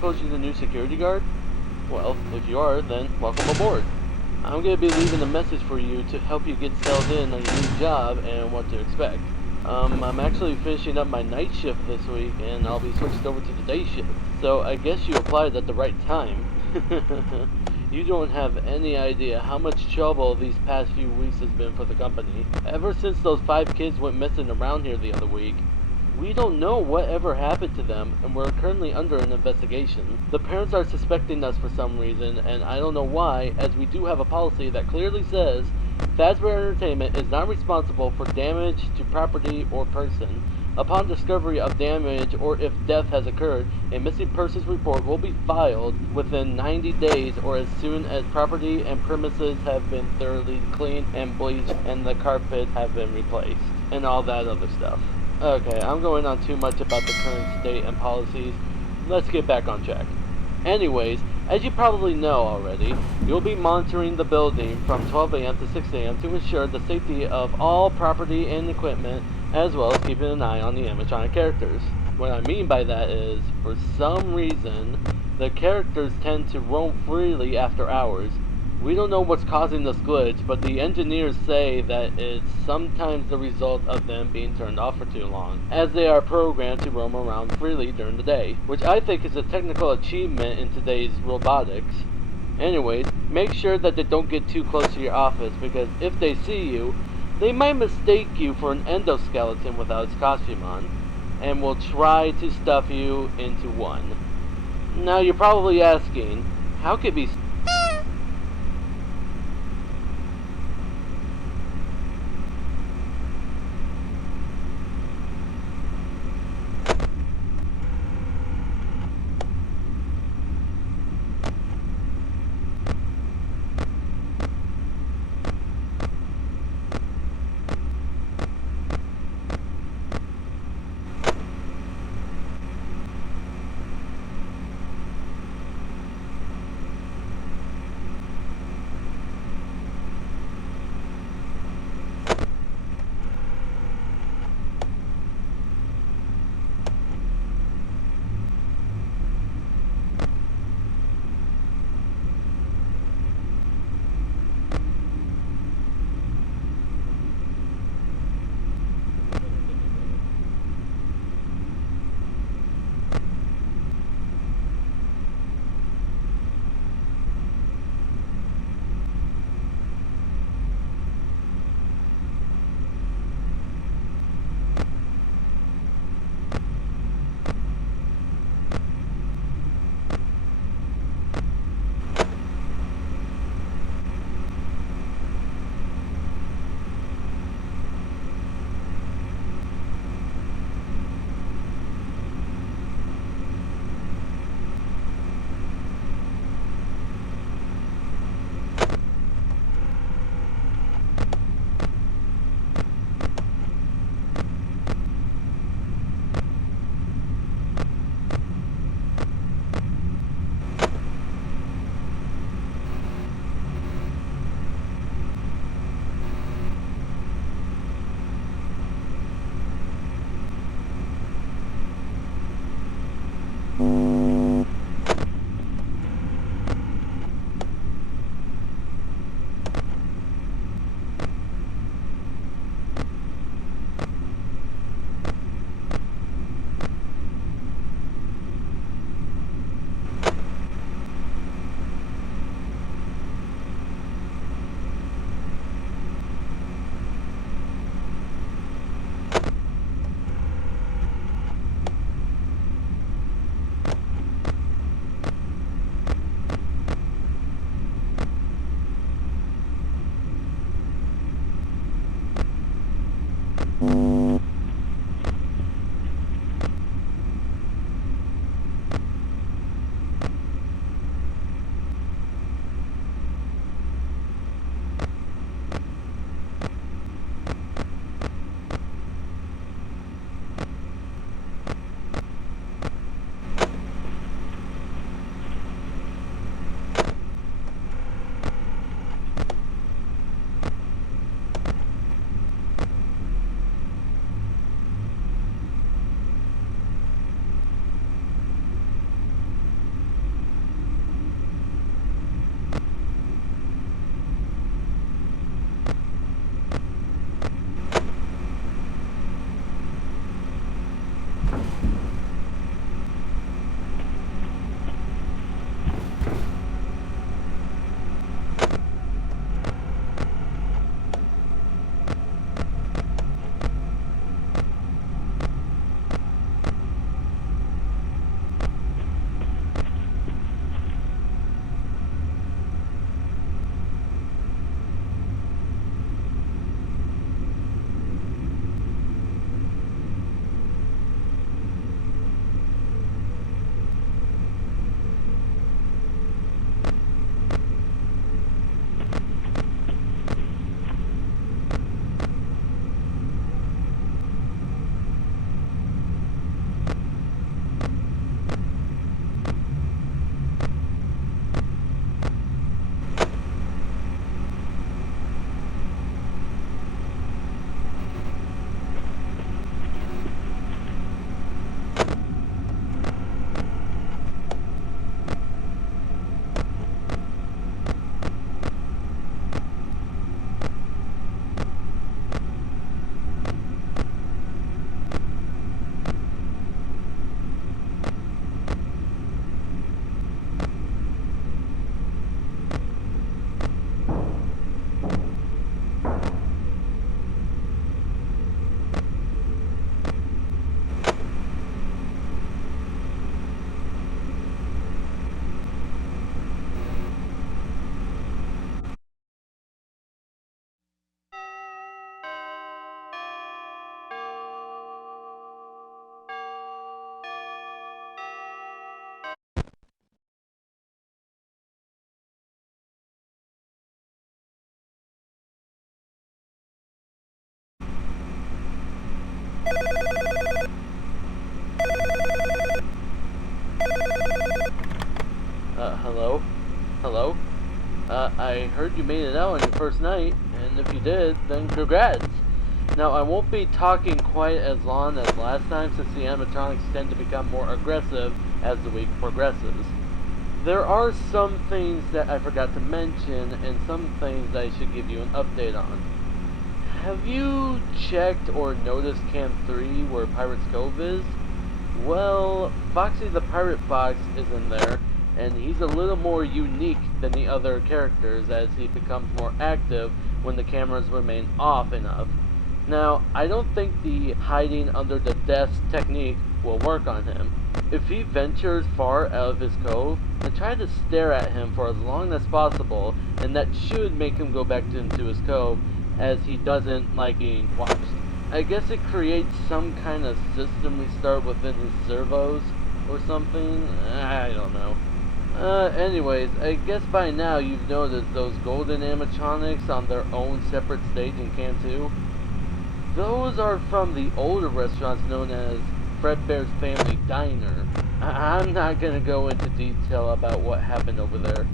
suppose you're the new security guard? Well, if you are, then welcome aboard. I'm going to be leaving a message for you to help you get settled in on your new job and what to expect. I'm actually finishing up my night shift this week, and I'll be switched over to the day shift. So I guess you applied at the right time. You don't have any idea how much trouble these past few weeks has been for the company. Ever since those 5 kids went missing around here the other week, we don't know what ever happened to them, and we're currently under an investigation. The parents are suspecting us for some reason, and I don't know why, as we do have a policy that clearly says Fazbear Entertainment is not responsible for damage to property or person. Upon discovery of damage or if death has occurred, a missing persons report will be filed within 90 days or as soon as property and premises have been thoroughly cleaned and bleached and the carpet have been replaced, and all that other stuff. Okay, I'm going on too much about the current state and policies. Let's get back on track. Anyways, as you probably know already, you'll be monitoring the building from 12 a.m. to 6 a.m. to ensure the safety of all property and equipment, as well as keeping an eye on the animatronic characters. What I mean by that is, for some reason, the characters tend to roam freely after hours. We don't know what's causing this glitch, but the engineers say that it's sometimes the result of them being turned off for too long, as they are programmed to roam around freely during the day, which I think is a technical achievement in today's robotics. Anyways, make sure that they don't get too close to your office, because if they see you, they might mistake you for an endoskeleton without its costume on, and will try to stuff you into one. Now you're probably asking, how could be I heard you made it out on your first night, and if you did, then congrats. Now, I won't be talking quite as long as last time since the animatronics tend to become more aggressive as the week progresses. There are some things that I forgot to mention, and some things I should give you an update on. Have you checked or noticed Camp 3 where Pirate's Cove is? Well, Foxy the Pirate Fox is in there, and he's a little more unique than the other characters as he becomes more active when the cameras remain off enough. Now, I don't think the hiding under the desk technique will work on him. If he ventures far out of his cove, then try to stare at him for as long as possible, and that should make him go back into his cove, as he doesn't like being watched. I guess it creates some kind of system restart within his servos or something. I don't know. Anyways, I guess by now you've noticed those golden animatronics on their own separate stage in Can 2. Those are from the older restaurants known as Fredbear's Family Diner. I'm not gonna go into detail about what happened over there,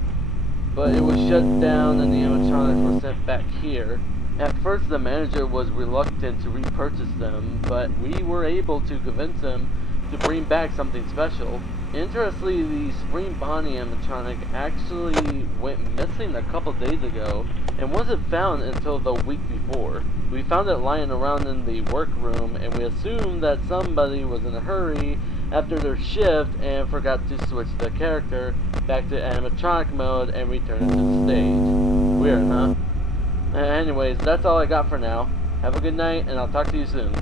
but it was shut down and the animatronics were sent back here. At first the manager was reluctant to repurchase them, but we were able to convince him to bring back something special. Interestingly, the Spring Bonnie animatronic actually went missing a couple days ago and wasn't found until the week before. We found it lying around in the workroom, and we assumed that somebody was in a hurry after their shift and forgot to switch the character back to animatronic mode and return it to the stage. Weird, huh? Anyways, that's all I got for now. Have a good night, and I'll talk to you soon.